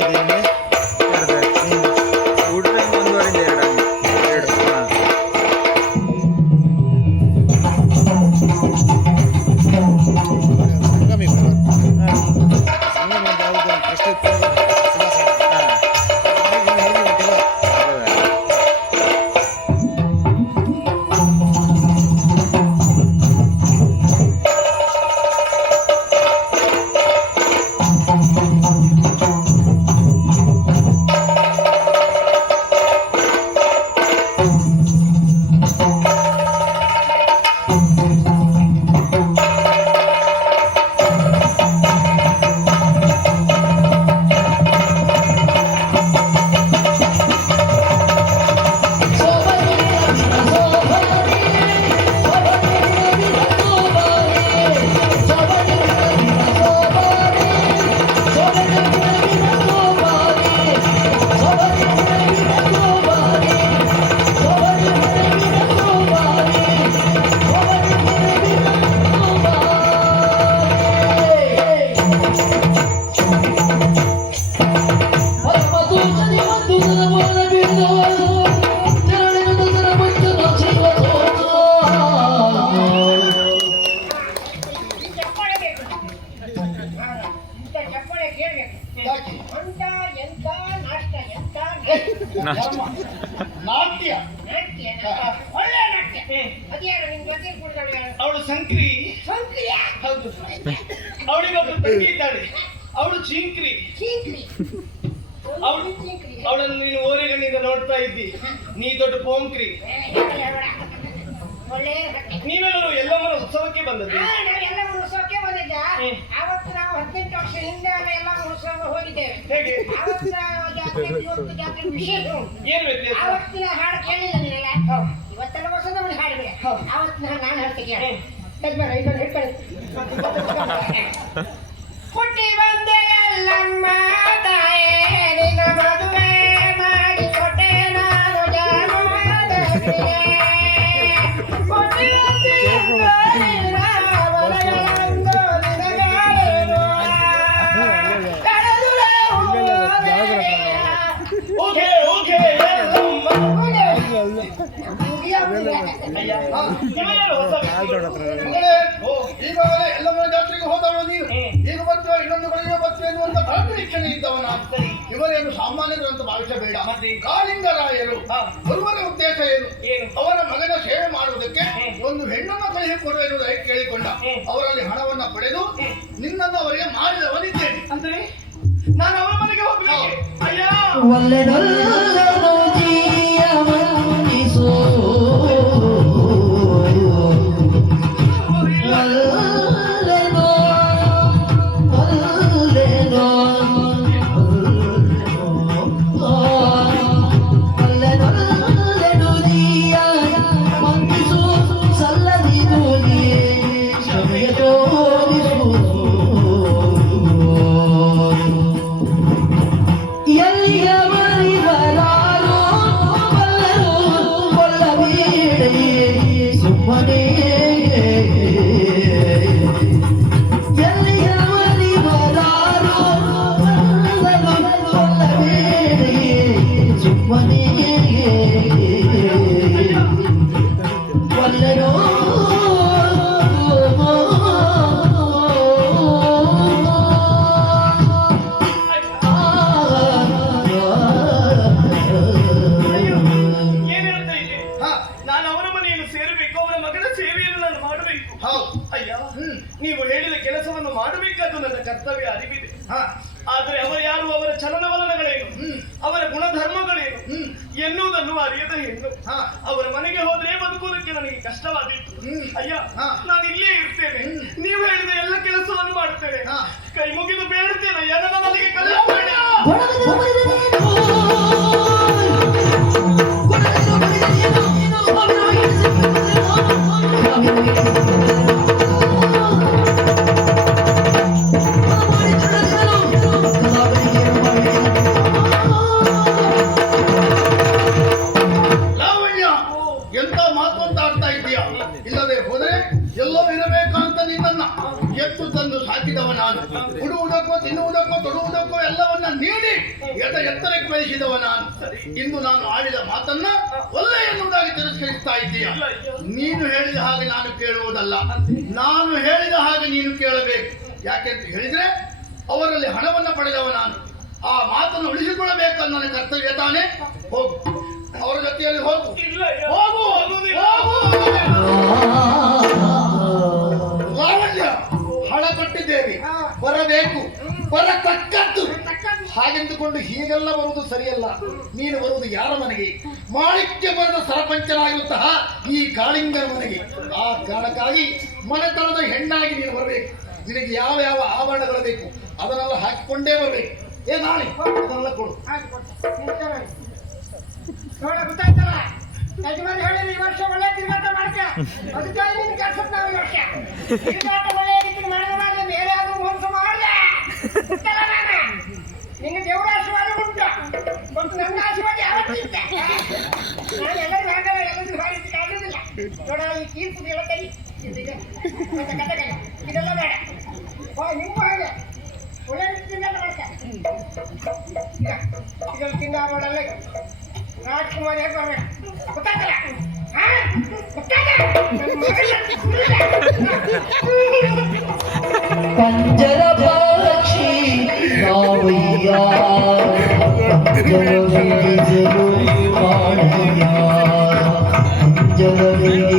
Thank you. ಯಾರು? ಅವಳು ಸಂಕ್ರಿ? ಹೌದು ಅವಳಿಗೊಬ್ಬಳು ತಂಗಿ ಇದ್ದಾಳೆ ಅವಳು ಚಿಂಕ್ರಿ. ಅವಳು. ಅವಳನ್ನು ನೀನು ಓರೆಗಣ್ಣಿಂದ ನೋಡ್ತಾ ಇದ್ದಿ ನೀ ದೊಡ್ಡ ಪೋಂಕ್ರಿ ನಾಟ್ಯ. ನೀವೆಲ್ಲರೂ ಎಲ್ಲಮ್ಮನ ಉತ್ಸವಕ್ಕೆ ಬಂದದ್ದು ಆ, ನಾವೆಲ್ಲ ಉತ್ಸವಕ್ಕೆ ಬಂದಿದ್ದ ಹ್ಮ್. ಅವತ್ತು ನಾವು ಹದಿನೆಂಟು ವರ್ಷ ಹಿಂದೆ ಎಲ್ಲ ಉತ್ಸವ ಹೋಗಿದ್ದೇವೆ. ಜಾತ್ರೆ ಇವತ್ತು ಜಾತ್ರೆ ವಿಶೇಷ ಆವತ್ತಿನ ಹಾಡು ಕೇಳಿಲ್ಲ ನೀನೆಲ್ಲ? ಇವತ್ತೆಲ್ಲ ಹೊಸದ ಒಂದು ಹಾಡಿದೆ ಆವತ್ತಿನ ಹಾಡು ನಾನು ಹೇಳ್ತೀನಿ ಇದನ್ನು. ಹುಟ್ಟಿ ಬಂದೆ ಎಲ್ಲಮ್ಮ ತಾಯೇ ನಿನ್ನ ಮದುವೆ ಮಾಡಿಕೊಟ್ಟೆ ನಾನು ಜಾನು ಇದ್ದವ ಇವರೇನು ಸಾಮಾನ್ಯರು ಅಂತ ಭಾವಿಸಬೇಡ. ಮತ್ತೆ? ಕಾಳಿಂಗರಾಯರು. ಹಾ. ಬರುವರ ಉದ್ದೇಶ ಏನು? ಏನು? ಅವರ ಮಗನ ಸೇವೆ ಮಾಡುವುದಕ್ಕೆ ಒಂದು ಹೆಣ್ಣನ್ನು ಕಳುಹಿ ಕೊಡುವ ಎನ್ನುವುದಾಗಿ ಕೇಳಿಕೊಂಡ. ಅವರಲ್ಲಿ ಹಣವನ್ನ ಪಡೆದು ನಿನ್ನನ್ನು ಅವರಿಗೆ ಮಾಡಿದವನಿದ್ದೇನೆ ಅಂದ್ರೆ? ನಾನು ಅವರ ಮನೆಗೆ ಹೋಗ್ಲಿಕ್ಕೆ ಅಯ್ಯ! ಹೇಳಿದ ಕೆಲಸವನ್ನು ಮಾಡಬೇಕಾದ್ದು ನನ್ನ ಕರ್ತವ್ಯ ಅರಿವಿದೆ. ಹಾ. ಆದರೆ ಅವರು ಯಾರು? ಅವರ ಚಲನವಲನಗಳೇನು? ಅವರ ಗುಣಧರ್ಮಗಳೇನು. ಎನ್ನುವುದನ್ನು ಅರಿಯದ ಹೆಣ್ಣು ಹಾ. ಅವರ ಮನೆಗೆ ಹೋದ್ರೆ ಬದುಕುವುದಕ್ಕೆ ನನಗೆ ಕಷ್ಟವಾದೀತು. ಅಯ್ಯ ನಾನು ಇಲ್ಲೇ ಇರ್ತೇನೆ. ನೀವು ಹೇಳಿದ ಎಲ್ಲ ಕೆಲಸವನ್ನು ಮಾಡ್ತೇನೆ. ಕೈ ಮುಗಿದು ಬೇಡುತ್ತೇನೆ. ನನ್ನ ಮನೆಗೆ ಕಲ್ಯಾಣ ಇಲ್ಲದೆ ಹೋದರೆ ಎಲ್ಲೋ ಇರಬೇಕಂತ ನಿನ್ನನ್ನು ಎತ್ತು ತಂದು ಸಾಕಿದವ ನಾನು. ಉಡುವುದಕ್ಕೋ ತಿನ್ನುವುದಕ್ಕೋ ತೊಡುವುದಕ್ಕೋ ಎಲ್ಲವನ್ನ ನೀಡಿ ಎದ ಎತ್ತರಕ್ಕೆ ಬೆಳೆಸಿದವ ನಾನು. ಇಂದು ನಾನು ಆಡಿದ ಮಾತನ್ನ ಒಳ್ಳೆ ಎನ್ನುವುದಾಗಿ ತಿರಸ್ಕರಿಸ್ತಾ ಇದ್ದೀಯ. ನೀನು ಹೇಳಿದ ಹಾಗೆ ನಾನು ಕೇಳುವುದಲ್ಲ. ನಾನು ಹೇಳಿದ ಹಾಗೆ ನೀನು ಕೇಳಬೇಕು. ಯಾಕೆಂತ ಹೇಳಿದ್ರೆ ಅವರಲ್ಲಿ ಹಣವನ್ನ ಪಡೆದವ ನಾನು. ಆ ಮಾತನ್ನು ಉಳಿಸಿಕೊಳ್ಳಬೇಕನ್ನ ನನ್ನ ಕರ್ತವ್ಯ ತಾನೆ. ಹೋಗು. ಅವರ ಜೊತೆಯಲ್ಲಿ ಹೋಗು ಹೋಗು. ಹೋಗು. ಬರಬೇಕು. ಬರತಕ್ಕದ್ದು ಹಾಗೆಂದುಕೊಂಡು ಹೀಗೆಲ್ಲ ಬರುವುದು ಸರಿಯಲ್ಲ. ನೀನು ಬರುವುದು ಯಾರ ಮನೆಗೆ? ಮಾಣಿಕ್ಯ ಬರದ ಸರಪಂಚನಾಗಿರುವಂತಹ ಈ ಕಾಳಿಂಗರ ಮನೆಗೆ. ಆ ಕಾರಣಕ್ಕಾಗಿ ಮನೆತನದ ಹೆಣ್ಣಾಗಿ ನೀನು ಬರಬೇಕು. ನಿನಗೆ ಯಾವ ಯಾವ ಆಭರಣಗಳು ಬೇಕು? ಅದನ್ನೆಲ್ಲ ಹಾಕಿಕೊಂಡೇ ಬರಬೇಕು. ಏ ನಾಳೆ ಅದನ್ನೆಲ್ಲ ಕೊಡು. ಗೊತ್ತಾಯ್ತಲ್ಲ? ಯಜಮಾನ ಹೇಳಿದ್ರೆ ಈ ವರ್ಷ ಒಳ್ಳೆ ತಿರುಗಾಟ ಮಾಡ್ಕ ಅದಕ್ಕಾಗಿ ನಿನ್ ಕೆಲಸ ನಾವು ಈ ವರ್ಷ ತಿರುಗಾಟ ಒಳ್ಳೆ ರೀತಿ ಗೊತ್ತಲ್ಲ ನಾನು ನಿನ್ನ ದೇವರ ಆಶೀರ್ವಾದ ಉಂಟು ಮತ್ತು ನನ್ನ ಆಶೀರ್ವಾದ ಯಾವತ್ತಿದ್ದ ನಾನು ಎಲ್ಲರೂ ಹಾಗಲ್ಲ ಎಲ್ಲರೂ ಮಾಡಿದ್ದಕ್ಕೆ ಆಗೋದಿಲ್ಲ ನೋಡ ಈ ತೀರ್ಪು ಎಲ್ಲ ಕೈ ಇದಿದೆ ಮತ್ತೆ ಕಥೆಗಳು ಇದೆಲ್ಲ ಬೇಡ ಓ ನಿಮ್ಮ ಹಾಗೆ ಒಳ್ಳೆ ರೀತಿ ತಿಂದಾಟ ಮಾಡ್ಕ ಈಗ ಇದನ್ನು ತಿಂದ ಮಾಡಲ್ಲ ರಾಜ್ಕುಮಾರ್ ಯಾಕೆ ಬರ್ಬೇಡ ಗೊತ್ತಾಗಲ್ಲ ಹಾ ಗೊತ್ತಾಗ ನನ್ನ ಮಗನ ಪಂಜರ ಪಕ್ಷಿ Yeah.